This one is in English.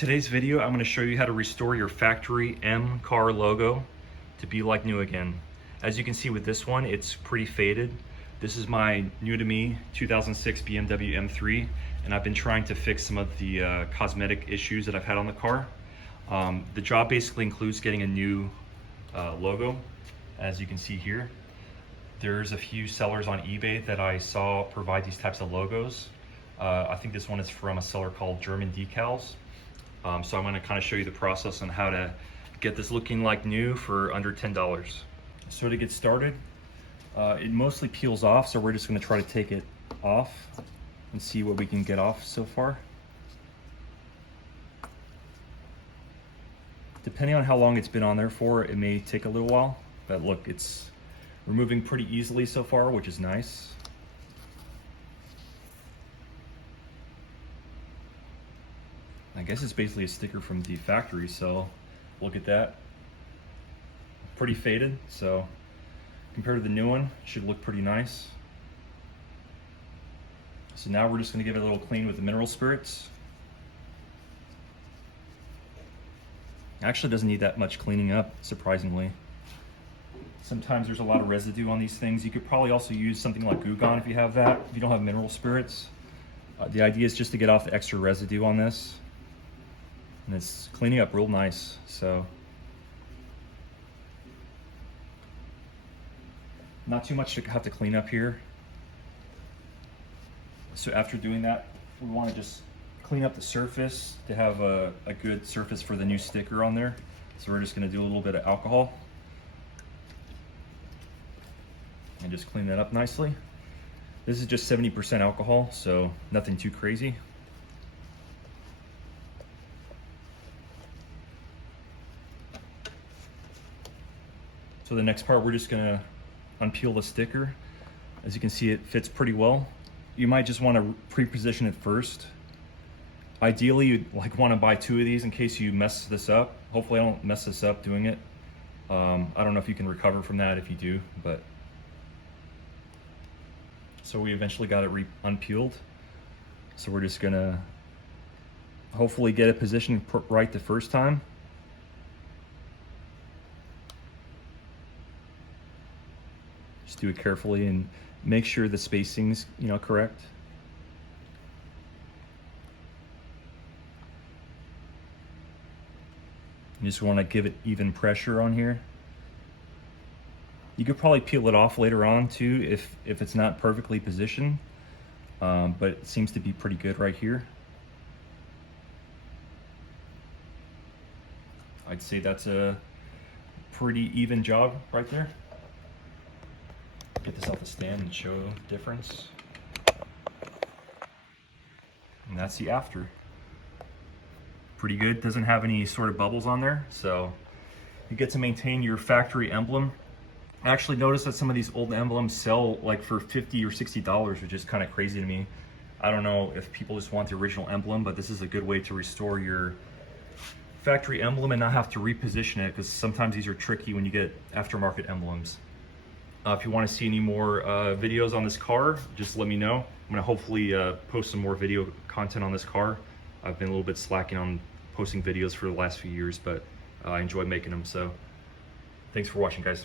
today's video, I'm going to show you how to restore your factory M car logo to be like new again. As you can see with this one, it's pretty faded. This is my new to me 2006 BMW M3, and I've been trying to fix some of the cosmetic issues that I've had on the car. The job basically includes getting a new logo, as you can see here. There's a few sellers on eBay that I saw provide these types of logos. I think this one is from a seller called German Decals. So I'm going to kind of show you the process on how to get this looking like new for under $10. So to get started, it mostly peels off, so we're just going to try to take it off and see what we can get off so far. Depending on how long it's been on there for, it may take a little while, but look, it's removing pretty easily so far, which is nice. I guess it's basically a sticker from the factory, so look at that. Pretty faded, so compared to the new one, it should look pretty nice. So now we're just going to give it a little clean with the mineral spirits. Actually doesn't need that much cleaning up, surprisingly. Sometimes there's a lot of residue on these things. You could probably also use something like Goo Gone if you have that, if you don't have mineral spirits. The idea is just to get off the extra residue on this. And it's cleaning up real nice, so. Not too much to have to clean up here. So after doing that, we want to just clean up the surface to have a good surface for the new sticker on there. So we're just going to do a little bit of alcohol and just clean that up nicely. This is just 70% alcohol, so nothing too crazy. So the next part, we're just going to unpeel the sticker. As you can see, it fits pretty well. You might just want to pre-position it first. Ideally, you'd want to buy 2 of these in case you mess this up. Hopefully I don't mess this up doing it. I don't know if you can recover from that if you do, but. So we eventually got it unpeeled. So we're just gonna hopefully get it positioned right the first time. Just do it carefully and make sure the spacing's, correct. You just want to give it even pressure on here. You could probably peel it off later on too if it's not perfectly positioned, but it seems to be pretty good right here. I'd say that's a pretty even job right there. Get this off the stand and show the difference. And that's the after. Pretty good, doesn't have any sort of bubbles on there, so you get to maintain your factory emblem. I actually noticed that some of these old emblems sell like for $50 or $60, which is kind of crazy to me. I don't know if people just want the original emblem, but this is a good way to restore your factory emblem and not have to reposition it, because sometimes these are tricky when you get aftermarket emblems. If you want to see any more videos on this car, just let me know. I'm going to hopefully post some more video content on this car. I've been a little bit slacking on posting videos for the last few years, but I enjoy making them. So thanks for watching, guys.